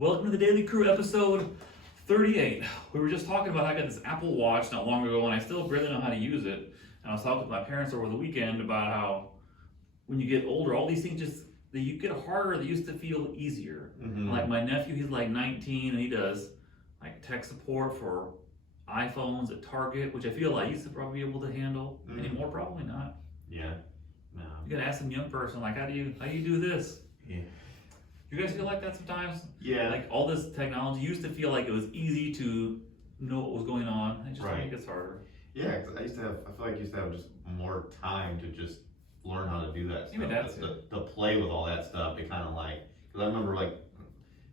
Welcome to the Daily Crew, episode 38. We were just talking about how I got this Apple Watch not long ago, and I still barely know how to use it. And I was talking with my parents over the weekend about how when you get older, all these things you get harder. They used to feel easier. Like my nephew, he's like 19, and he does like tech support for iPhones at Target, which I feel like I used to probably be able to handle. Anymore, probably not. Yeah. No. You gotta ask some young person, like, how do you do this? Yeah. You guys feel like that sometimes? Yeah. Like all this technology used to feel like it was easy to know what was going on. It just Right. gets harder. Yeah, 'cause I feel like I used to have just more time to just learn how to do that Maybe stuff. that's To play with all that stuff, it kind of like, because I remember like,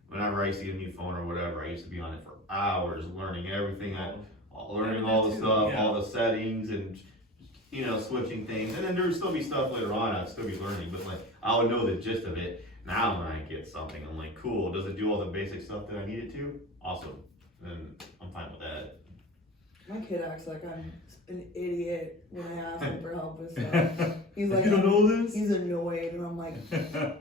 whenever I used to get a new phone or whatever, I used to be on it for hours learning everything, learning all the too, stuff, yeah. all the settings and, switching things. And then there would still be stuff later on I'd still be learning, but like, I would know the gist of it. Now when I get something, I'm like, cool, does it do all the basic stuff that I need it to? Awesome. Then I'm fine with that. My kid acts like I'm an idiot when I ask him for help with stuff. He's like, You don't know this? He's annoyed, and I'm like, I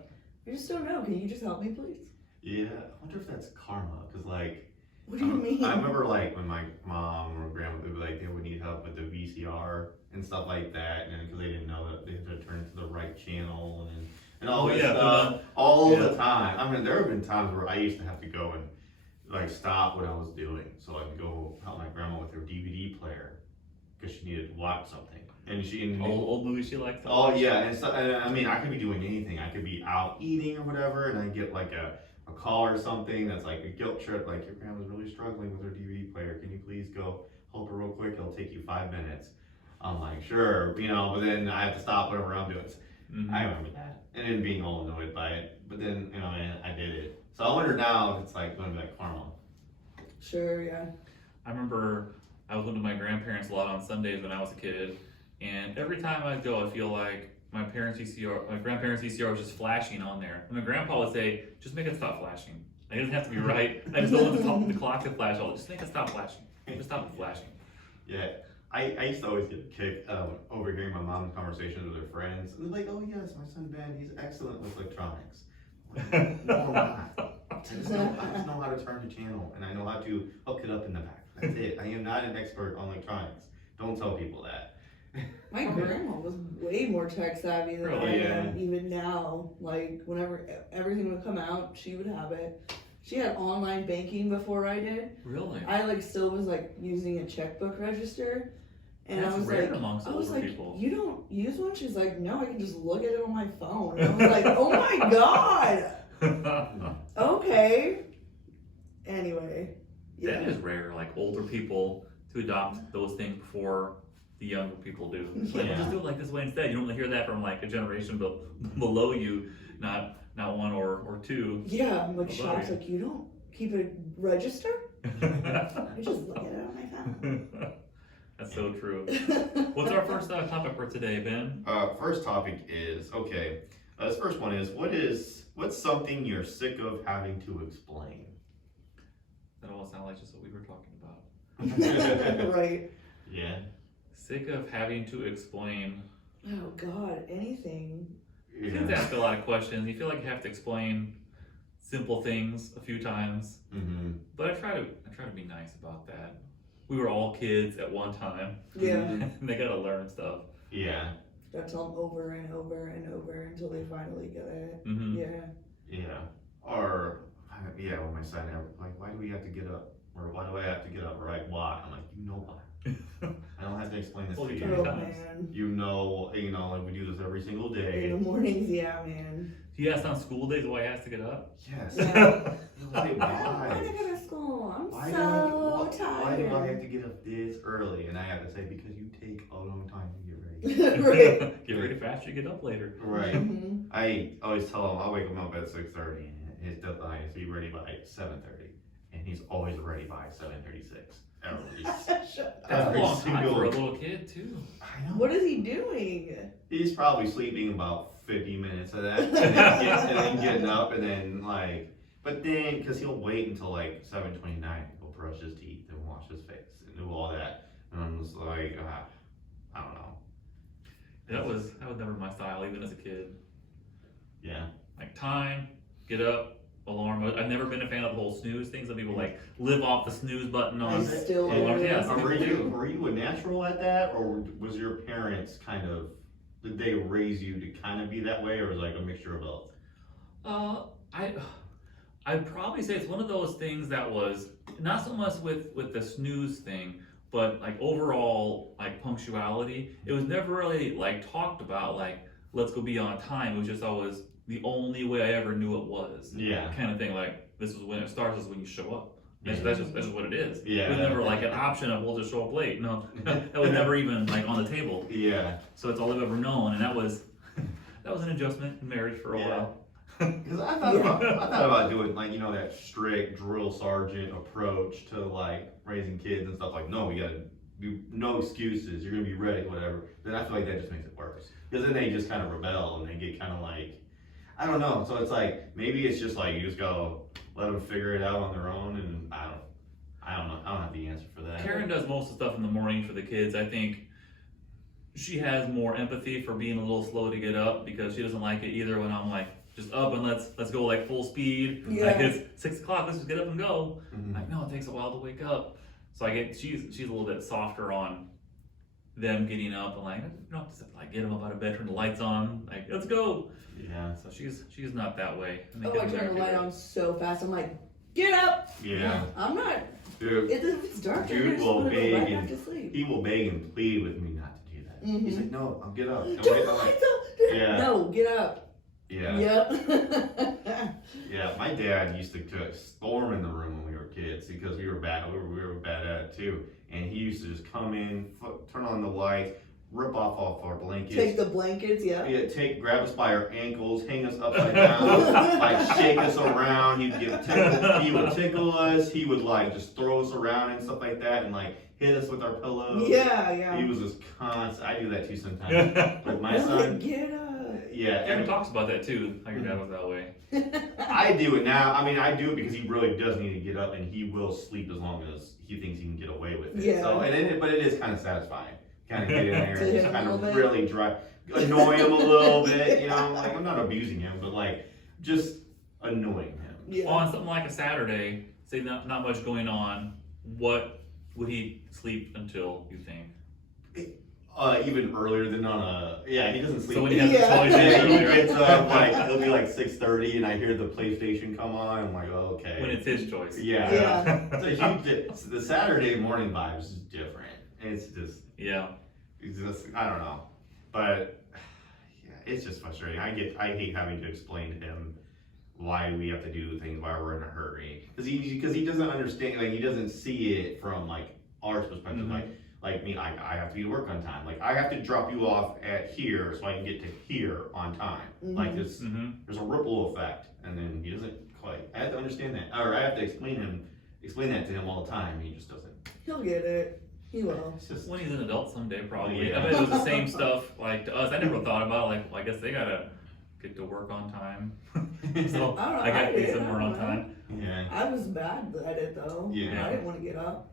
just don't know. Can you just help me, please? Yeah, I wonder if that's karma, because like, What do you mean? I remember like when my mom or grandma would be like, they would need help with the VCR and stuff like that, and because they didn't know that they had to turn it to the right channel and all this stuff all the time. I mean, there have been times where I used to have to go and like stop what I was doing so I could go help my grandma with her DVD player because she needed to watch something, and she old movies she likes. Oh yeah, and so and, I mean, I could be doing anything. I could be out eating or whatever, and I get like a call or something that's like a guilt trip, like your grandma's really struggling with her DVD player. Can you please go help her real quick? It'll take you 5 minutes. I'm like, sure, but then I have to stop whatever I'm doing. I remember that, and then being all annoyed by it. But then, I did it. So I wonder now if it's like going to be like karma. Sure, yeah. I remember I was going to my grandparents a lot on Sundays when I was a kid, and every time I go, I feel like my grandparents' VCR was just flashing on there. And my grandpa would say, just make it stop flashing. It doesn't have to be right. I just don't want the clock to flash all. Just make it stop flashing. Just stop it flashing. Yeah, I used to always get a kick overhearing my mom's conversations with her friends. And they're like, oh yes, my son Ben, he's excellent with electronics. I'm like, no, I'm not. I just know how to turn the channel, and I know how to hook it up in the back. That's it. I am not an expert on electronics. Don't tell people that. My grandma was way more tech savvy than Really? I am, even now. Like, whenever everything would come out, she would have it. She had online banking before I did. Really? I still was using a checkbook register. And That's I was rare like, amongst older people. You don't use one? She's like, no, I can just look at it on my phone. And I was like, oh my God. Okay. Anyway. Yeah. That is rare, like older people to adopt those things before the younger people do. Like, Yeah. just do it like this way instead. You don't really hear that from like a generation below you, not one or two. Yeah, I'm like Above shocked. you. Like, you don't keep a register? I just look at it on my phone. That's so true. What's our first topic for today, Ben? First topic is, okay, this first one is, what's something you're sick of having to explain? That all sounds like just what we were talking about. Right. Yeah. Sick of having to explain. Oh God, anything. Kids ask a lot of questions. You feel like you have to explain simple things a few times. Mm-hmm. But I try to be nice about that. We were all kids at one time. Yeah. And they gotta learn stuff. Yeah. Gotta tell them over and over and over until they finally get it. Mm-hmm. Yeah. Yeah. Or, yeah, when my son, like, why do we have to get up? Or why do I have to get up? Or like, why? I'm like, you know why. I don't have to explain this Well, to you you. can't. Oh man. You know, like we do this every single In day. the mornings, yeah, man. He asked on school days why he has to get up. Yes. Yeah. Like, I don't want why? to go to school. I'm Why so why tired. do I have to get up this early? And I have to say, because you take a long time to get ready. Right. Get ready faster, you get up later. Right. Mhm. I always tell him I'll wake him up at 6:30, and his deadline is to be ready by 7:30, and he's always ready by 7:36. Shut That's up. a long time single- for a little kid too. I know. What is he doing? He's probably sleeping about 50 minutes of that, and then getting up, and then but then because he'll wait until like 7:29 to go brush his teeth and wash his face and do all that, and I'm just like, I don't know. That was never my style, even as a kid. Yeah. Like time, get up, alarm. I've never been a fan of the whole snooze thing. Some people like live off the snooze button I on still alarms. do. Yeah, some Were people do. you a natural at that, or was your parents kind of, did they raise you to kind of be that way, or was it like a mixture of both? I'd probably say it's one of those things that was not so much with the snooze thing, but like overall like punctuality. It was never really like talked about like let's go be on time. It was just always the only way I ever knew it was. Yeah. Kind of thing. Like this is when it starts. Is when you show up. Yeah. That's just what it is. Yeah. It was never like an option of we'll just show up late. No, that was never even like on the table. Yeah. So it's all I've ever known, and that was an adjustment in marriage for a Yeah. while. Because I thought about doing like, you know, that strict drill sergeant approach to like raising kids and stuff. Like, no, we gotta be no excuses. You're gonna be ready, whatever. Then I feel like that just makes it worse. Because then they just kind of rebel and they get kind of like, I don't know. So it's like maybe it's just like you just go let them figure it out on their own. And I don't know. I don't have the answer for that. Karen does most of the stuff in the morning for the kids. I think she has more empathy for being a little slow to get up because she doesn't like it either when I'm like, just up and let's go like full speed. Yeah. Like it's 6 o'clock, let's just get up and go. Mhm. Like, no, it takes a while to wake up. So she's a little bit softer on them getting up and like, you don't have to like get them up out of bed, turn the lights on, like, let's go. Yeah. So she's not that way. And the Oh, I kids are turn the light different. on so fast. I'm like, get up. Yeah. I'm not. Dude, If it's dark, Jude I'm just will gonna go beg right and- back to sleep. he will beg and plead with me not to do that. Mhm. He's like, no, I'll get up. Turn And the wait, I'm like, lights up. Yeah. No, get up. yeah. Yep. Yeah, my dad used to storm in the room when we were kids because we were bad. We were bad at it too. And he used to just come in, turn on the lights, rip off our blankets. Take the blankets, yeah. Yeah, grab us by our ankles, hang us upside down, like shake us around. He would tickle us. He would like just throw us around and stuff like that, and like hit us with our pillows. Yeah, yeah. He was just constant. I do that too sometimes. With my I'm son, like, get up. yeah. Karen talks about that too, how your dad was that way. I do it now. I mean, I do it because he really does need to get up, and he will sleep as long as he thinks he can get away with it. Yeah. So, but it is kind of satisfying. Kind of get in there To and hit just him a kind of little bit. really annoy him a little bit. You know, like I'm not abusing him, but like just annoying him. Yeah. On something like a Saturday, say not much going on, what would he sleep until, you think? Even earlier than on a he doesn't sleep. So when he has Yeah. the choice, Yeah, he earlier. gets up like it'll be like 6:30, and I hear the PlayStation come on. I'm like, oh, okay. When it's his choice. Yeah. Yeah. It's a huge. The Saturday morning vibes is different. It's just. Yeah. It's just, I don't know, but yeah, it's just frustrating. I hate having to explain to him why we have to do things, why we're in a hurry, because he doesn't understand, like he doesn't see it from like our perspective. Mhm. Like me, I have to be to work on time. Like I have to drop you off at here so I can get to here on time. Like this, Mm-hmm. there's a ripple effect, and then he doesn't quite. I have to understand that, or I have to explain that to him all the time. He just doesn't. He'll get it. He will. It's just. When he's an adult someday, probably. Yeah. I bet it was the same stuff like to us. I never thought about it, like, well, I guess they gotta get to work on time. So I don't know, I gotta I be did, somewhere I on don't know. time. Yeah. I was bad at it though. Yeah. I didn't want to get up.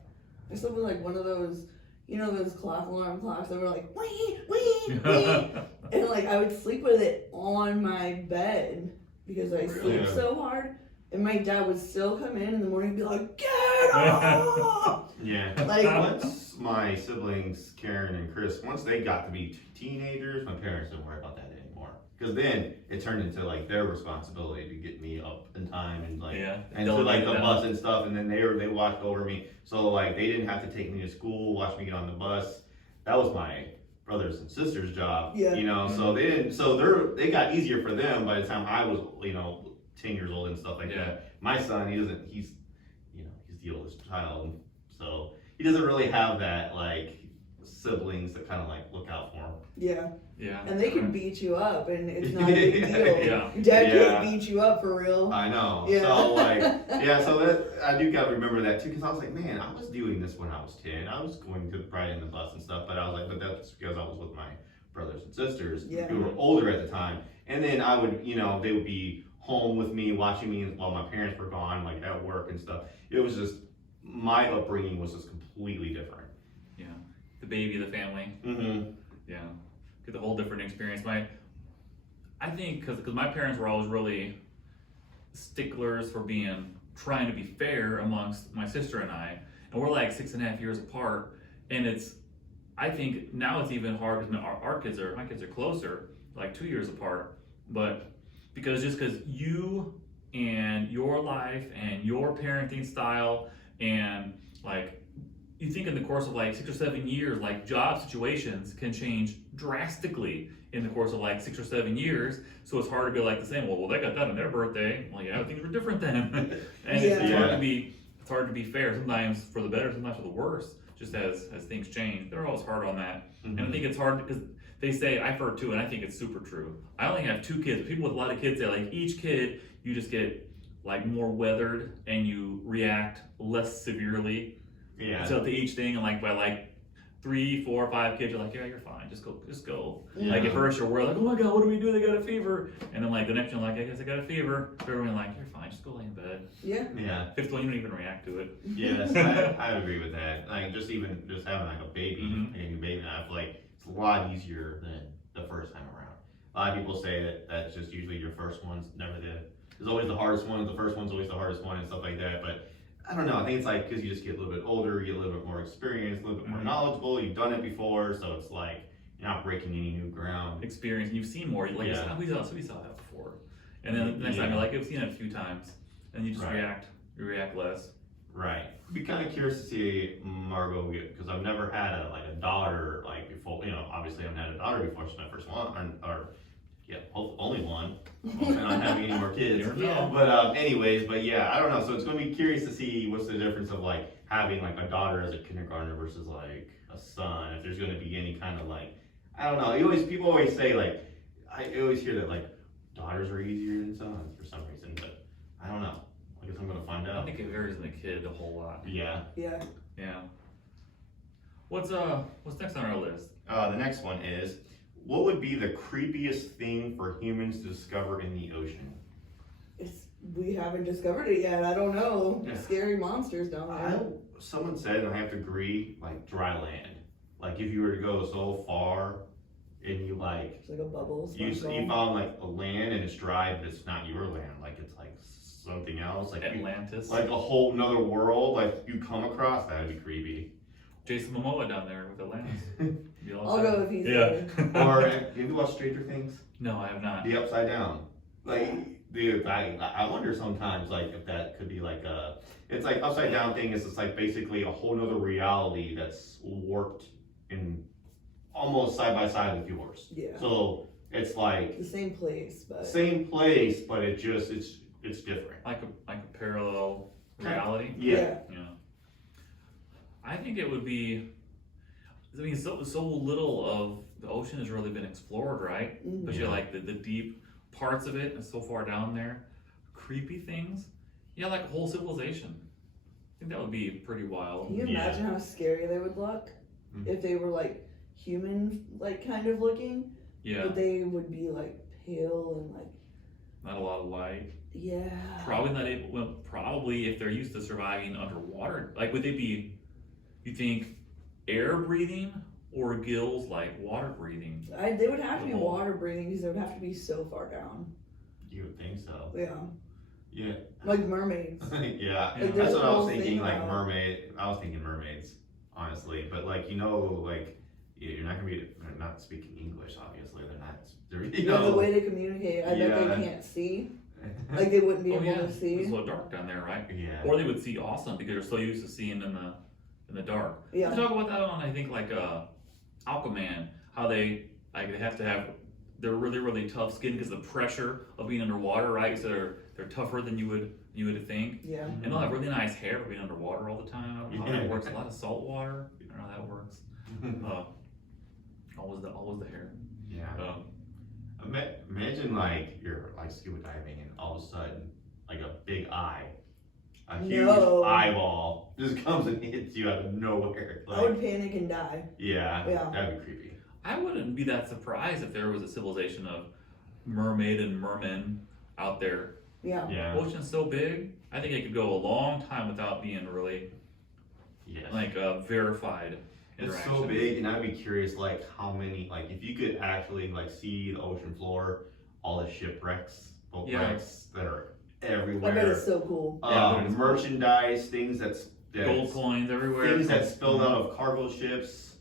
I slept with like one of those, you know, those clock alarm clocks that were like, wee, wee, wee. And like I would sleep with it on my bed because I sleep Yeah. so hard. And my dad would still come in the morning and be like, get up! Yeah. Like, Once my siblings, Karen and Chris, once they got to be teenagers, my parents didn't worry about that anymore. Because then it turned into like their responsibility to get me up in time and like Yeah. and to like the Delegate bus and stuff. And then they watched over me, so like they didn't have to take me to school, watch me get on the bus. That was my brothers and sisters' job. Yeah. You know, so they didn't. So they got easier for them by the time I was 10 years old and stuff like Yeah. that. My son, he's the oldest child, so he doesn't really have that like siblings that kind of like look out for him. Yeah. Yeah. And they can beat you up and it's not a big deal. Yeah. Your dad Yeah. can't beat you up for real. I know. Yeah. So like, yeah. So that I do gotta remember that too, because I was like, man, I was doing this when I was 10. I was going to ride in the bus and stuff, but I was like, but that's because I was with my brothers and sisters Yeah. who were older at the time, and then I would, they would be home with me, watching me while my parents were gone, like at work and stuff. It was just my upbringing was just completely different. Yeah. The baby of the family. Mm-hmm. Yeah. Get the whole different experience. I think because my parents were always really sticklers for trying to be fair amongst my sister and I, and we're like 6.5 years apart, and I think now it's even hard because my kids are closer, like 2 years apart, but because you and your life and your parenting style and like, you think in the course of like 6 or 7 years, like job situations can change drastically in the course of like 6 or 7 years. So it's hard to be like the same. Well, they got that on their birthday. Well, yeah, things were different then. And it's hard to be fair. Sometimes for the better, sometimes for the worse. Just as things change, they're always hard on that. And I think it's hard because they say, I've heard too, and I think it's super true. I only have 2 kids. People with a lot of kids say like each kid you just get like more weathered and you react less severely. Yeah. So to each thing, and like by like 3, 4, 5 kids, you're like, yeah, you're fine, just go. Yeah. Like at first you're worried, like, oh my god, what do we do? They got a fever. And then like the next one, like, I guess I got a fever. Third one, like, you're fine, just go lay in bed. Yeah. Yeah. Fifth one, you don't even react to it. Yes, I agree with that. Like just having like a baby, Mhm. like a new baby, I feel like it's a lot easier than the first time around. A lot of people say that that's just usually your first one's never it's always the hardest one. The first one's always the hardest one and stuff like that. But I don't know. I think it's like because you just get a little bit older, you get a little bit more experience, a little bit more Mhm. knowledgeable. You've done it before, so it's like you're not breaking any new ground. Experience, and you've seen more. Like, Yeah. we saw that before. And then the next time you're like, I've seen it a few times. And you just Right. react less. Right. I'd be kind of curious to see Margot get, because I've never had a daughter like before. You know, obviously I've had a daughter before. She's my first one, only one. I'm not having any more kids. You never know. But anyways, but yeah, I don't know. So it's gonna be curious to see what's the difference of like having like a daughter as a kindergartner versus like a son. If there's gonna be any kind of like, I don't know. People always say like, I always hear that like daughters are easier than sons for some reason, but I don't know. I guess I'm gonna find I out. think it varies in the kid a whole lot. Yeah. Yeah. Yeah. What's next on our list? The next one is, what would be the creepiest thing for humans to discover in the ocean? We haven't discovered it yet. I don't know. Yeah. Scary monsters down there. Someone said, and I have to agree, like dry land. Like if you were to go so far and you like, It's like a bubble. you SpongeBob. found like a land and it's dry, but it's not your land. Like it's like something else. Like Atlantis. like a whole nother world. Like you come across, that'd be creepy. Jason Momoa down there with Atlantis. Be all I'll set. go if he's Yeah. there. Or have you watched Stranger Things? No, I have not. The Upside Down. Like, dude, I wonder sometimes, like, if that could be like it's like Upside Down thing is just like basically a whole nother reality that's warped in almost side by side with yours. Yeah. So it's like The same place, but same place, but it's different. Like a parallel reality. Yeah. Yeah. I think it would be. I mean, so little of the ocean has really been explored, right? Mhm. But you like the deep parts of it, and so far down there, creepy things. Yeah, like a whole civilization. I think that would be pretty wild. Can you imagine how scary they would look Mhm. if they were like human, like kind of looking? Yeah, But they would be like pale and like, not a lot of light. yeah. Probably not able. Well, probably if they're used to surviving underwater, like would they be? You think air breathing or gills like water breathing? They would have to be Oh. water breathing because they would have to be so far down. You would think so. Yeah. Yeah. Like mermaids. yeah. Yeah. Like, there's That's a what I was whole thinking, thing like about- I was thinking mermaids, honestly. But like like you're not gonna be they're not speaking English, obviously. They're you No, the know. way they communicate, I bet Yeah. they can't see. Like they wouldn't be Oh able yeah, to it's see. so dark down there, right? yeah. Or they would see awesome because they're so used to seeing in the dark. Yeah. We talk about that on I think like Aquaman, how they have to have they're really tough skin because the pressure of being underwater, right? So they're tougher than you would think. Yeah. And they'll have really nice hair for being underwater all the time. I don't know how that Yeah. works. A lot of salt water. I don't know how that works. Always the hair. yeah. Imagine like you're like scuba diving and all of a sudden like a big eye, a huge No. eyeball just comes and hits you out of nowhere. I would panic and die. Yeah, Yeah. that'd be creepy. I wouldn't be that surprised if there was a civilization of mermaid and mermen out there. Yeah. Yeah. Ocean's so big, I think it could go a long time without being really Yes. like verified It's interaction. so big, and I'd be curious, like how many, like if you could actually like see the ocean floor, all the shipwrecks, boat Yeah. wrecks that are I bet everywhere. it's so cool. Yeah, but it's cool. Merchandise, things that's Gold coins everywhere. things that spilled out of cargo ships.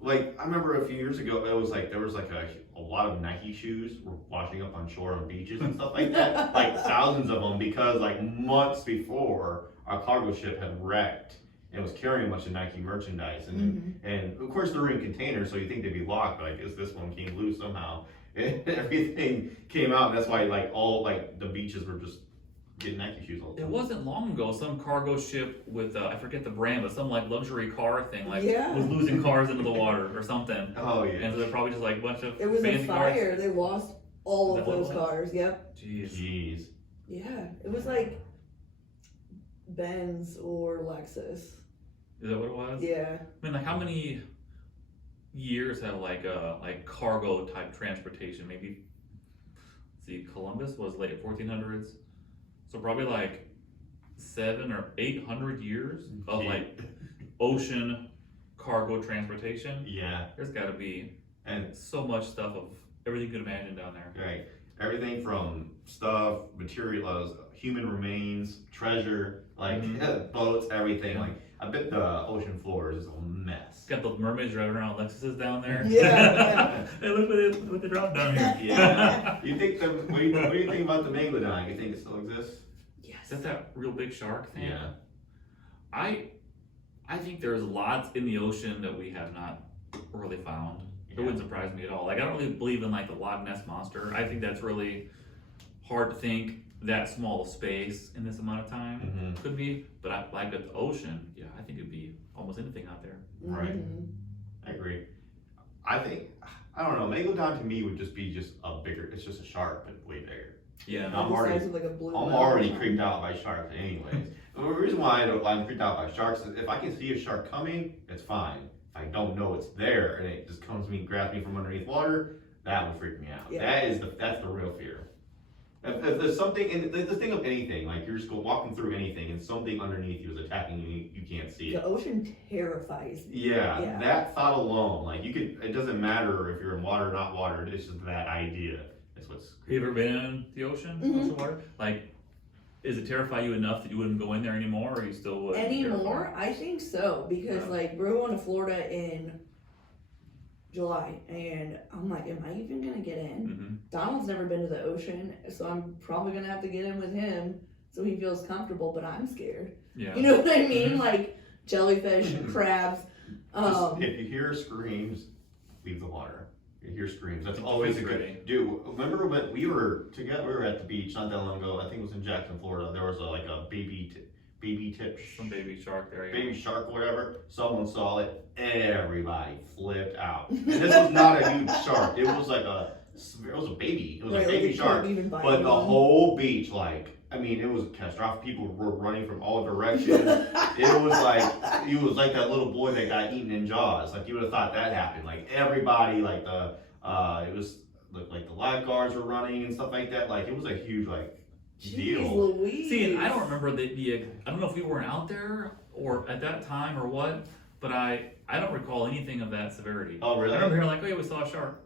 Like I remember a few years ago, it was like there was like a lot of Nike shoes were washing up on shore on beaches and stuff like that, like thousands of them, because like months before our cargo ship had wrecked and was carrying a bunch of Nike merchandise, and of course they're in containers, so you think they'd be locked, but I guess this one came loose somehow, and everything came out, and that's why like all like the beaches were just getting Nike shoes all the It time. wasn't long ago, some cargo ship with, I forget the brand, but some like luxury car thing, like Yeah. was losing cars into the water or something. Oh yeah. And so they're probably just like a bunch of It was a fancy fire. They lost all Is of that what it those was? cars. Yep. cars. Jeez. Jeez. Yeah. It was like Benz or Lexus. Is that what it was? Yeah. I mean, like how many years have like cargo type transportation? Maybe, let's see, Columbus was late 1400s. So probably like 700 or 800 years of Yeah. like ocean cargo transportation. Yeah. There's gotta be And so much stuff of everything you could imagine down there. right, everything from stuff, materials, human remains, treasure, like boats, everything. Yeah. Like I bet the ocean floor is just a mess. Got those mermaids driving around Lexuses down there. Yeah, Hey, look what they dropped down here. Yeah. You think what do you think about the Megalodon? You think it still exists? Is that that real big shark thing? Yeah. I think there's lots in the ocean that we have not really found. It Yeah. wouldn't surprise me at all. Like I don't really believe in like the Loch Ness monster. I think that's really hard to think that small of space in this amount of time Mm-hmm. could be. But like at the ocean, yeah, I think it'd be almost anything out there. Right. Mhm. I agree. I think I don't know. Megalodon to me would just be a bigger. It's just a shark, but way bigger. Yeah. I'm The already- size of like a blue I'm whale. already creeped out by sharks, anyways. The reason why I'm creeped out by sharks is if I can see a shark coming, it's fine. If I don't know it's there and it just comes to me, grabs me from underneath water, that would freak me out. Yeah. That's the real fear. If there's something, and the thing of anything, like you're just walking through anything and something underneath you is attacking you, you can't see The it. ocean terrifies me. Yeah, Yeah. that thought alone, like it doesn't matter if you're in water or not water, it's just that idea. That's what's Have you ever been in the ocean? Mhm. Ocean water? Like, is it terrify you enough that you wouldn't go in there anymore, or you still would? Anymore? I think so. Because Yeah. like we're going to Florida in July and I'm like, am I even gonna get in? Mm-hmm. Donald's never been to the ocean, so I'm probably gonna have to get in with him so he feels comfortable, but I'm scared. Yeah. You know what I mean? Mhm. Like jellyfish, crabs. Just, if you hear screams, leave the water. You hear screams. That's always a good. ready. Dude, remember when we were together? We were at the beach not that long ago. I think it was in Jackson, Florida. There was a baby tip, Some baby shark there. Yeah. baby shark, whatever. Someone saw it. Everybody flipped out. And this was not a huge shark. It was like it was a baby. It was right, a like baby it shark. couldn't even bite But the anyone. whole beach, like, I mean, it was catastrophic. People were running from all directions. It was like that little boy that got eaten in Jaws. Like you would have thought that happened. Like everybody, like it was like the lifeguards were running and stuff like that. Like it was a huge Jeez deal. Louise. See, and I don't remember I don't know if we weren't out there or at that time or what, but I don't recall anything of that severity. Oh I remember really? hearing like, oh yeah, we saw a shark.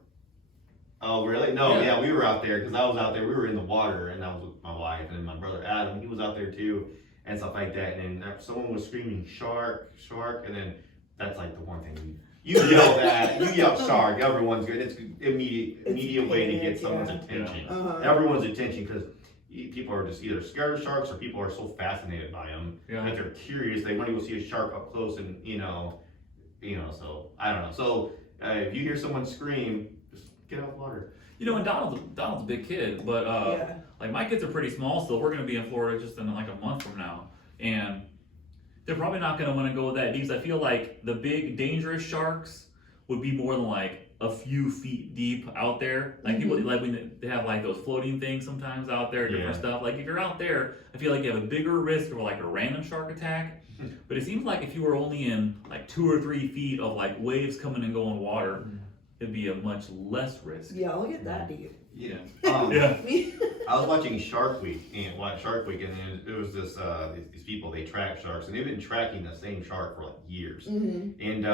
Oh really? No, Yeah. yeah, we were out there because I was out there. We were in the water, and I was with my wife and then my brother Adam. He was out there too, and stuff like that. And then someone was screaming shark, shark, and then that's like the one thing you yell that, you yell shark, everyone's good. It's immediate way to get panic, someone's yeah. attention. Uh-huh. Everyone's attention because people are just either scared of sharks or people are so fascinated by them Yeah. that they're curious. They want to go see a shark up close, and so I don't know. So if you hear someone scream, just get out of water. You know, and Donald's a big kid, but Yeah. like my kids are pretty small still. We're gonna be in Florida just in like a month from now, and they're probably not gonna want to go that deep. 'Cause I feel like the big dangerous sharks would be more than like a few feet deep out there. Like people like when they have like those floating things sometimes out there, different Yeah. stuff. Like if you're out there, I feel like you have a bigger risk of like a random shark attack. But it seems like if you were only in like 2 or 3 feet of like waves coming and going water, it'd be a much less risk. Yeah, I'll get that deep. Yeah. Yeah. I was watching Shark Week, and then it was these people, they track sharks, and they've been tracking the same shark for like years. Mm-hmm. And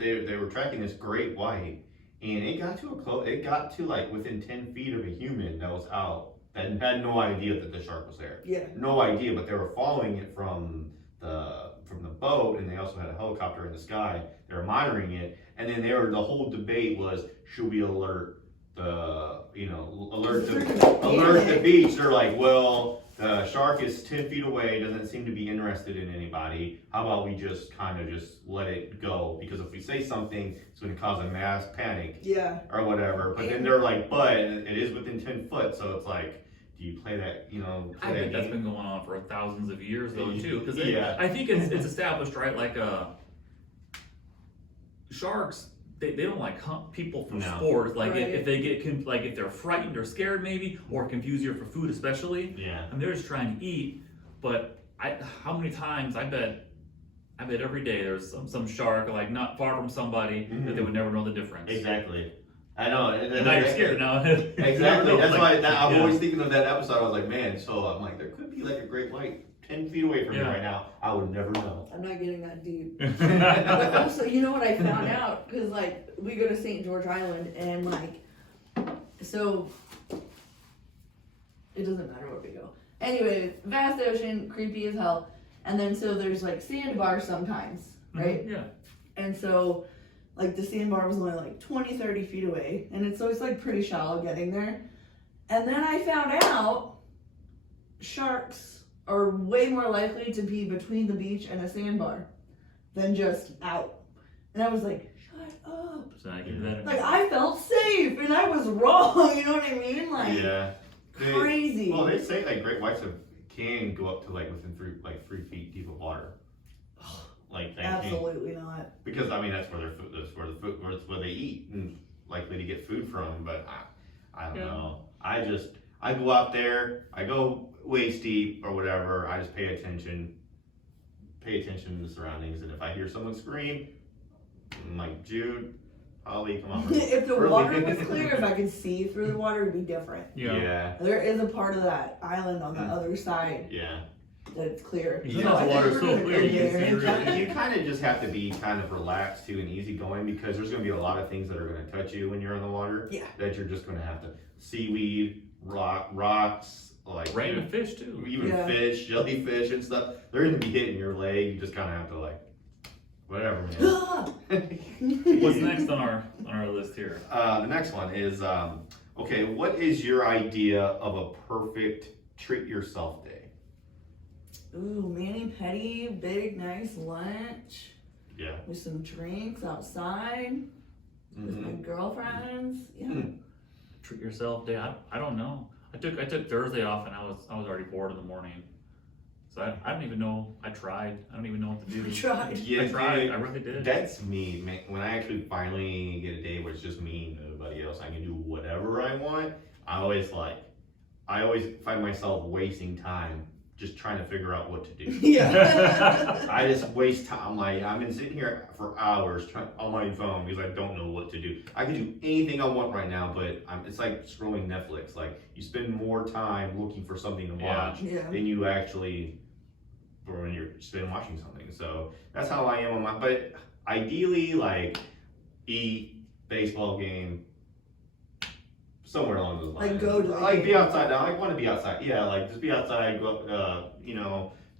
they were tracking this great white, and it got to like within 10 feet of a human that was out that had no idea that the shark was there. Yeah. No idea, but they were following it from the boat, and they also had a helicopter in the sky. They were monitoring it, and then the whole debate was, should we alert the beach? They're like, well, the shark is 10 feet away, doesn't seem to be interested in anybody. How about we just kind of just let it go? Because if we say something, it's going to cause a mass panic Yeah. or whatever. But then they're like, but it is within 10 foot, so it's like, do you play that, I think that's been going on for thousands of years though too, because Yeah. I think it's established, right? Like sharks, they don't like hunt people for No. sport. Like Right. if they get like if they're frightened or scared maybe, or confuse you for food especially, Yeah. and they're just trying to eat. But how many times I bet every day there's some shark like not far from somebody that they would never know the difference. Exactly. I know. And now you're scared now. Exactly. That's Like, why I'm yeah. always thinking of that episode. I was like, man, so I'm like, there could be like a great white 10 feet away from me Yeah. right now. I would never know. I'm not getting that deep. But also, you know what I found out? Because, like, we go to St. George Island, and, like, so it doesn't matter where we go. Anyway, vast ocean, creepy as hell. And then, so there's, like, sandbars sometimes, right? Yeah. And so, like, the sandbar was only, like, 20, 30 feet away. And it's always, like, pretty shallow getting there. And then I found out sharks are way more likely to be between the beach and a sandbar than just out. And I was like, shut up. So I give that. Like, I felt safe, and I was wrong, you know what I mean? Like, Yeah. crazy. Well, they say like great whites can go up to like within 3 feet deep of water. Like they can, Absolutely not. because I mean that's where their food, that's where they eat and likely to get food from. But I don't Yeah. know. I go out there. I go waist deep or whatever. I just pay attention to the surroundings, and if I hear someone scream, I'm like, Jude, Holly, come on. If the Really? water was clear, if I could see through the water, it'd be different. Yeah. Yeah. There is a part of that island on the other side Yeah. that it's clear. Yeah, So I the think water's we're so gonna clear, go you can there. see really- You kind of just have to be kind of relaxed too and easygoing, because there's going to be a lot of things that are going to touch you when you're in the water. Yeah. That you're just going to have to seaweed, rocks, like Random fish too. even Yeah. fish, jellyfish and stuff. They're going to be hitting your leg. You just kind of have to like, whatever, man. What's next on our list here? The next one is okay. What is your idea of a perfect treat yourself day? Ooh, mani pedi, big nice lunch Yeah. with some drinks outside with my Mhm. girlfriends. Yeah. Treat yourself day. I don't know. I took Thursday off and I was already bored in the morning. So I don't even know. I tried. I don't even know what to do. I tried. Yeah, I tried. dude. I really did. That's me, man. When I actually finally get a day where it's just me and nobody else, I can do whatever I want. I always find myself wasting time just trying to figure out what to do. Yeah. I just waste time. Like, I've been sitting here for hours on my phone because I don't know what to do. I can do anything I want right now, but it's like scrolling Netflix. Like, you spend more time looking for something to Yeah. watch Yeah. than you actually for when you're spend watching something. So that's how I am on my. But ideally, like, eat, baseball game, somewhere along those lines. Like, go to the like be game. outside. I want to be outside. Yeah, like just be outside. Go up.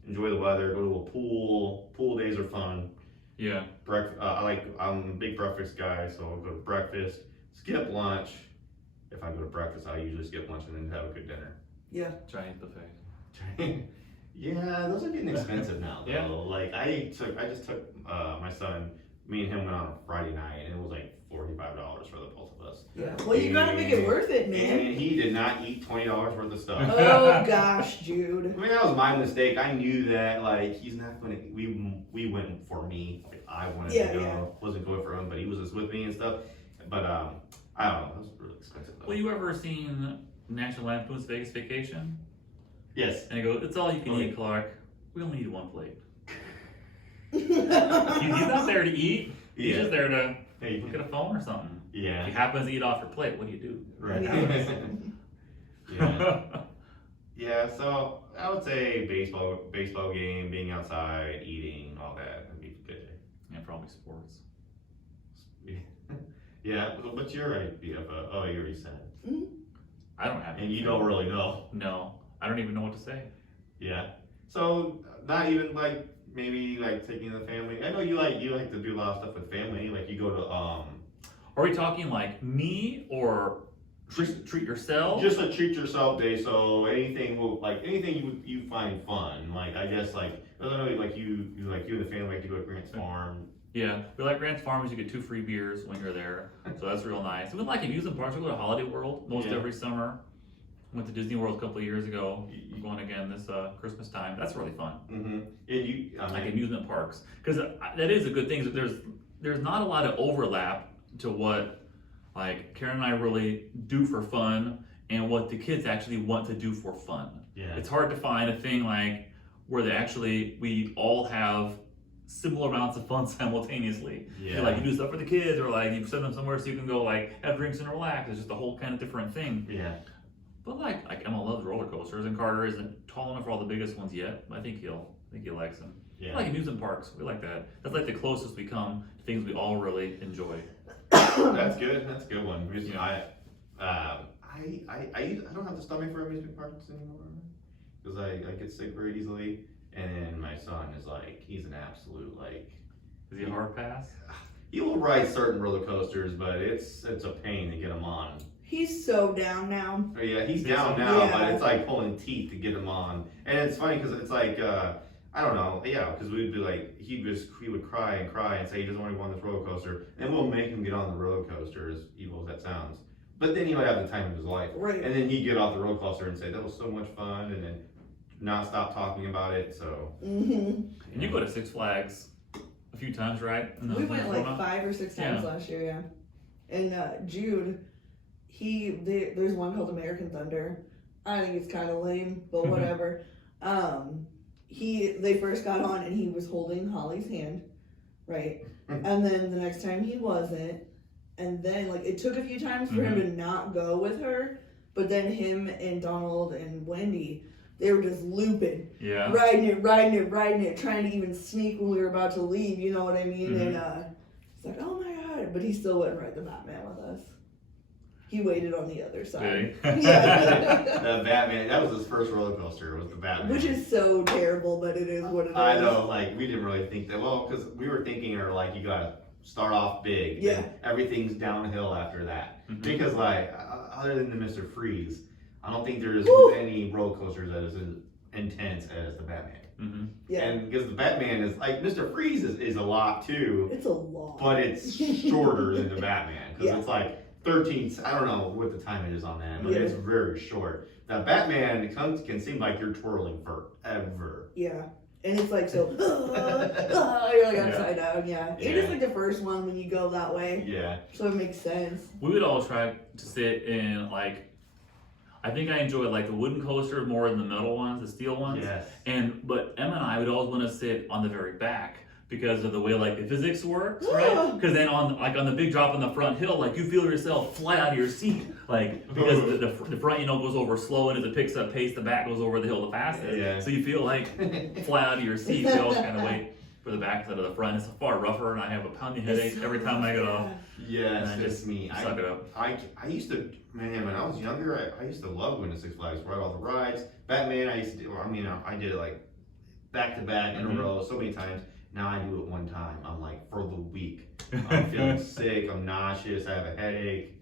Enjoy the weather. Go to a pool. Pool days are fun. Yeah. I'm a big breakfast guy, so I'll go to breakfast. Skip lunch. If I go to breakfast, I usually skip lunch and then have a good dinner. Yeah. Giant buffet. Yeah, those are getting expensive now though. Yeah. Like I just took my son, me and him went on a Friday night, and it was like $45 for the both of us. Yeah. Well, you gotta make it worth it, man. And he did not eat $20 worth of stuff. Oh gosh, Jude. I mean, that was my mistake. I knew that, like, he's not gonna. We went for me. Like, I wanted Yeah, to go. yeah. Wasn't going for him, but he was just with me and stuff. But I don't know. It was really expensive though. Well, you ever seen National Lampoon's Vegas Vacation? Yes. And they go, it's all you can Oh, eat, Clark. We only need one plate. He's yeah. not there to eat. He's Yeah. just there to Hey, look at a phone or something. If he yeah. happens to eat off your plate, what do you do? Right. Yeah. Yeah. So I would say baseball game, being outside, eating, all that would be good. And probably sports. Yeah. What's your idea of you already said? I don't have. And you don't really know. No, I don't even know what to say. Yeah. So not even like maybe like taking the family. I know you like to do a lot of stuff with family. Like you go to Are we talking like me or treat yourself? just a treat yourself day. So anything you find fun. Like I guess like I don't know like you and the family like to go to Grant's Farm. Yeah, we like Grant's Farms. You get 2 free beers when you're there, so that's real nice. We like amusement parks. We go to Holiday World most Yeah. every summer. Went to Disney World a couple of years ago. I'm going again this Christmas time. That's really fun. Mm-hmm. And Like amusement parks, because that is a good thing. There's not a lot of overlap to what like Karen and I really do for fun and what the kids actually want to do for fun. yeah. It's hard to find a thing like where we all have similar amounts of fun simultaneously. Yeah. Like you do stuff for the kids, or like you send them somewhere so you can go like have drinks and relax. It's just a whole kind of different thing. Yeah. But like Emma loves roller coasters, and Carter isn't tall enough for all the biggest ones yet. But I think he likes them. Yeah. I like amusement parks. We like that. That's like the closest we come to things we all really enjoy. That's good. That's a good one. Because Yeah. I don't have the stomach for amusement parks anymore because I get sick very easily. And then my son is like, he's an absolute like. Is he a hard pass? He will ride certain roller coasters, but it's a pain to get him on. He's so down now. Oh, yeah, he's down now, Yeah. but it's like pulling teeth to get him on. And it's funny because it's like, I don't know, yeah, because we'd be like, he would cry and say he doesn't want to go on this roller coaster, and we'll make him get on the roller coaster, as evil as that sounds. But then he would have the time of his life. Right. And then he'd get off the roller coaster and say, that was so much fun, and then not stop talking about it, so. Mm-hmm. And you go to Six Flags a few times, right? We went like 5 or 6 times last year, yeah. And Jude, there's one called American Thunder. I think it's kind of lame, but whatever. They first got on and he was holding Holly's hand, right? And then the next time he wasn't. And then like it took a few times for him to not go with her, but then him and Donald and Wendy, they were just looping. Yeah. Riding it, trying to even sneak when we were about to leave, you know what I mean? And it's like, oh my god, but he still wouldn't ride the Batman with us. He waited on the other side. Yeah. The Batman, that was his first roller coaster, was the Batman. Which is so terrible, but it is what it is. I know, like, we didn't really think that, well, because we were thinking, or like, you gotta start off big. Yeah. And everything's downhill after that. Because, like, other than the Mr. Freeze, I don't think there's any roller coasters that is as intense as the Batman. Mm-hmm. Yeah. And because the Batman is, like, Mr. Freeze is a lot too, It's a lot. but it's shorter than the Batman. Because Yeah. it's like 13, I don't know what the time it is on that, but it's very short. The Batman can seem like you're twirling forever. Yeah. And it's like so, you're like upside down, yeah. It is like the first one when you go that way. Yeah. So it makes sense. We would all try to sit in like, I think I enjoy like the wooden coaster more than the metal ones, the steel ones. Yes. But Emma and I would always want to sit on the very back because of the way like the physics works, right? Because then on the big drop on the front hill, like you feel yourself fly out of your seat, like because the front goes over slow, and as it picks up pace, the back goes over the hill the fastest. Yeah. So you feel like fly out of your seat. So you always kind of wait for the back side of the front. It's far rougher, and I have a pounding headache every time I get off. Yes, And I it's just me. suck it up. I used to, man, when I was younger, I used to love going to Six Flags, ride all the rides. Batman, I used to do, I did it like back to back in a row so many times. Now I do it one time. I'm like, for the week. I'm feeling sick, I'm nauseous, I have a headache.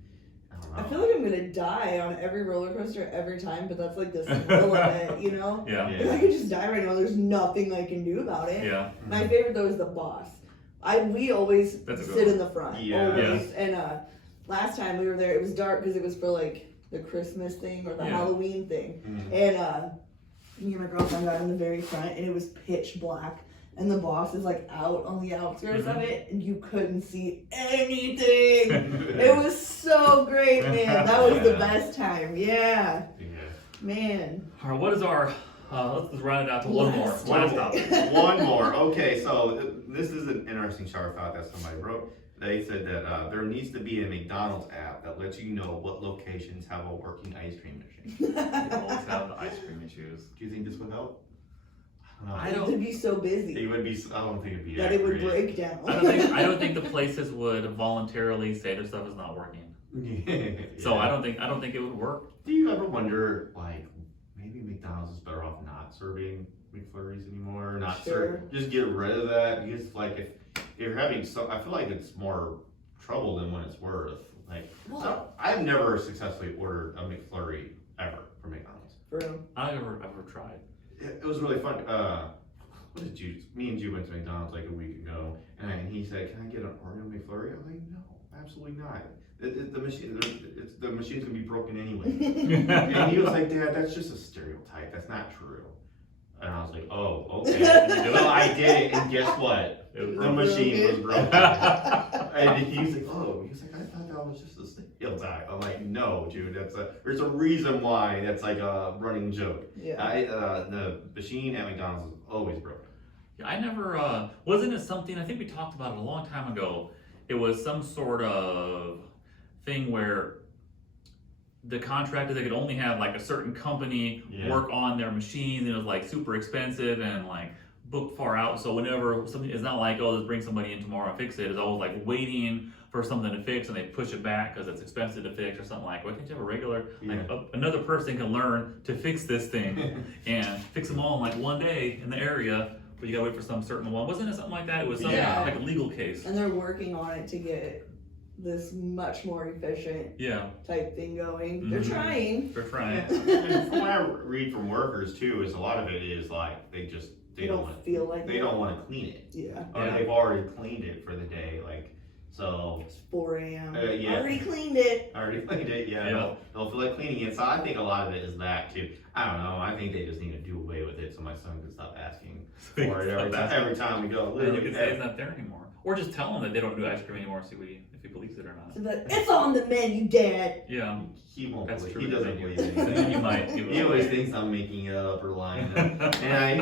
I don't know. I feel like I'm gonna die on every roller coaster every time, but that's like the thrill of it, you know? Yeah. If I could just die right now, there's nothing I can do about it. Yeah. My favorite though is the Boss. We always That's a good sit one. in the front. Yeah. Always. And last time we were there, it was dark because it was for like the Christmas thing or the Halloween thing. Mhm. And me and my girlfriend got in the very front, and it was pitch black. And the Boss is like out on the outskirts of it, and you couldn't see anything. It was so great, man. That was the best time. Yeah, man. All right, what is our? Let's just round it out to one more. Last topic. One more. Okay, so this is an interesting shower thought that somebody wrote. They said that there needs to be a McDonald's app that lets you know what locations have a working ice cream machine. We always have the ice cream issues. Do you think this would help? I It don't. would be so busy It would be. I don't think it'd be. that it would accurate. break down. I don't think the places would voluntarily say their stuff is not working. So I don't think it would work. Do you ever wonder, like, maybe McDonald's is better off not serving McFlurries anymore? Not Sure. just get rid of that, because like if you're having some, I feel like it's more trouble than what it's worth. Like, Well, I've never successfully ordered a McFlurry ever from McDonald's. bro. I ever tried. It was really fun. What did you? Me and you went to McDonald's like a week ago, and he said, "Can I get an Oreo McFlurry?" I'm like, "No, absolutely not. The machine's gonna be broken anyway." And he was like, "Dad, that's just a stereotype. That's not true." And I was like, "Oh, okay." So I did it, and guess what? It was The broken. machine was broken. And he was like, "Oh," he was like, "I thought that was just a stereotype." I'm like, "No, dude. There's a reason why that's like a running joke." Yeah. The machine at McDonald's is always broken. Yeah, I never, wasn't it something, I think we talked about it a long time ago. It was some sort of thing where the contractor, they could only have like a certain company Yeah. work on their machines, and it was like super expensive and like booked far out. So whenever something, it's not like, oh, let's bring somebody in tomorrow and fix it. It's always like waiting for something to fix, and they push it back because it's expensive to fix or something. Like, why can't you have a regular, like another person can learn to fix this thing and fix them all in like one day in the area, but you gotta wait for some certain one. Wasn't it something like that? It was something Yeah. like a legal case. And they're working on it to get this much more efficient Yeah, type thing going. They're Mhm. trying. they're trying. And from what I read from workers too, is a lot of it is like they They don't don't want feel like they it. don't want to clean it, Yeah. or Yeah. they've already cleaned it for the day, like so. It's 4 a.m. Yeah. Already cleaned it. Already cleaned it, yeah. Yeah. They'll feel like cleaning it. So I think a lot of it is that too. I don't know. I think they just need to do away with it so my son can stop asking for it every time we go. Then you can say it's not there anymore, or just tell them that they don't do ice cream anymore. See if he believes it or not. So that it's on the menu, Dad. Yeah, He won't That's believe. true. He doesn't believe Then anything. you might. He always thinks I'm making it up or lying. And I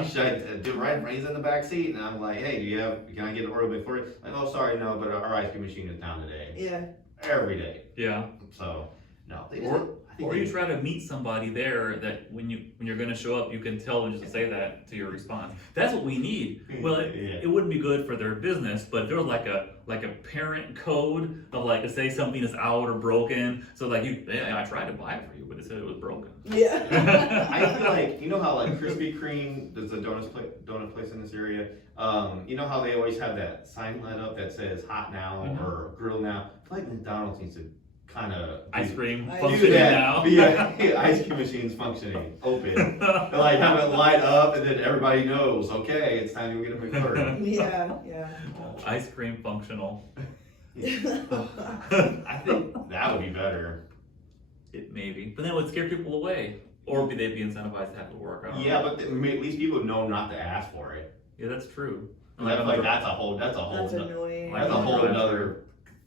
do right when he's in the back seat, and I'm like, "Hey, can I get an Oreo McFlurry?" Like, "Oh, sorry, no, but our ice cream machine is down today." Yeah. Every day. Yeah. So no, they Or- just, I think Or they- you try to meet somebody there that when you're gonna show up, you can tell them just to say that to your response. That's what we need. Well, Yeah. it wouldn't be good for their business, but if there was like a parent code of like to say something is out or broken, so like I tried to buy it for you, but it said it was broken. Yeah. I feel like, you know how like Krispy Kreme, there's a donut place in this area. You know how they always have that sign lit up that says hot now Mhm. or grill now? I feel like McDonald's needs to kind of Ice cream I- do functioning that. now. Yeah, ice cream machine's functioning, open. Like have it light up, and then everybody knows, okay, it's time to get a McFlurry. Yeah. Yeah. Ice cream functional. I think that would be better. It maybe, but then it would scare people away, or they'd be incentivized to have to work. I don't Yeah, know. but at least people know not to ask for it. Yeah, that's true. And I feel like that's a whole That's annoying. Like that's a whole nother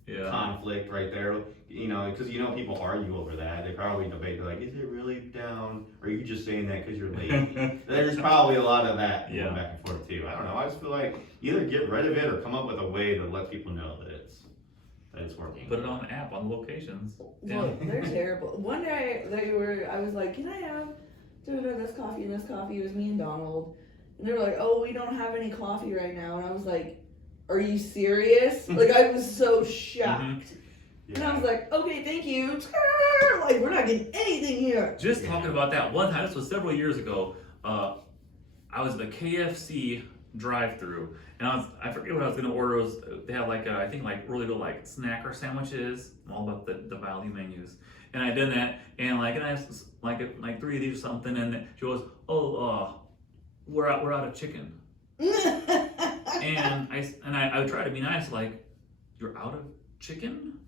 Yeah. conflict right there. You know, because people argue over that. They probably debate. They're like, "Is it really down? Or are you just saying that because you're lazy?" There's probably a lot of that Yeah. going back and forth too. I don't know. I just feel like either get rid of it or come up with a way to let people know that it's working. Put it on an app on locations. Well, they're terrible. One day I was like, "Can I have this coffee and this coffee?" It was me and Donald, and they were like, "Oh, we don't have any coffee right now." And I was like, "Are you serious?" Like I was so shocked, and I was like, "Okay, thank you." Like we're not getting anything here. Just talking about that one time, this was several years ago. I was at the KFC drive-through, and I forget what I was gonna order. It was, they had like I think like really good like snacker sandwiches. I'm all about the value menus, and I did that, and I asked like 3 of these or something, and she goes, "Oh, we're out of chicken." And I tried to be nice, like, "You're out of chicken?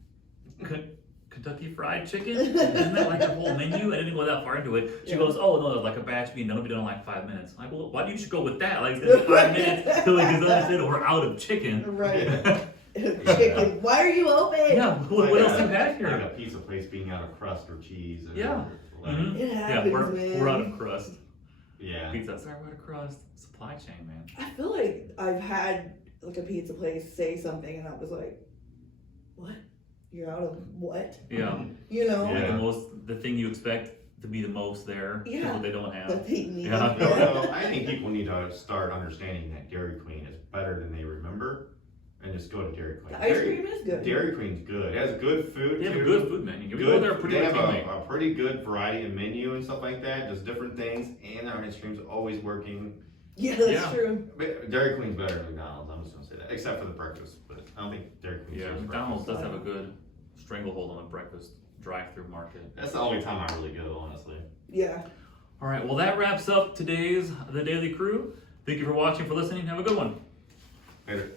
Kentucky Fried Chicken? Isn't that like the whole menu?" I didn't go that far into it. She Yeah. goes, "Oh no, there's like a batch being done. It'll be done in like 5 minutes." I'm like, well, why do you should go with that? Like, it's gonna be 5 minutes till it gets done. We're out of chicken. Right. Yeah. Chicken. Why are you open? Yeah, what else do you have Like here? a pizza place being out of crust or cheese. And Yeah. Like, Mhm. It Yeah, happens, we're man. out of crust. Yeah. Pizza, sorry, we're out of crust. Supply chain, man. I feel like I've had like a pizza place say something, and I was like, "What? You're out of what?" Yeah. You know, Like Yeah. the thing you expect to be the most there is Yeah. what they don't have. that they need. Yeah. I think people need to start understanding that Dairy Queen is better than they remember. and just go to Dairy Queen. The ice cream is good. Dairy Queen's good. It has good food They have too. a good food menu. We Good. go there pretty They have routinely. a pretty good variety of menu and stuff like that, just different things, and their ice cream's always working. Yeah, that's Yeah. true. But Dairy Queen's better than McDonald's, I'm just gonna say that, except for the breakfast, but I don't think Dairy Queen Yeah, serves McDonald's does breakfast. have a good stranglehold on the breakfast drive-through market. That's the only time I really go, honestly. Yeah. All right, well that wraps up today's The Daily Crew. Thank you for watching, for listening. Have a good one. Later.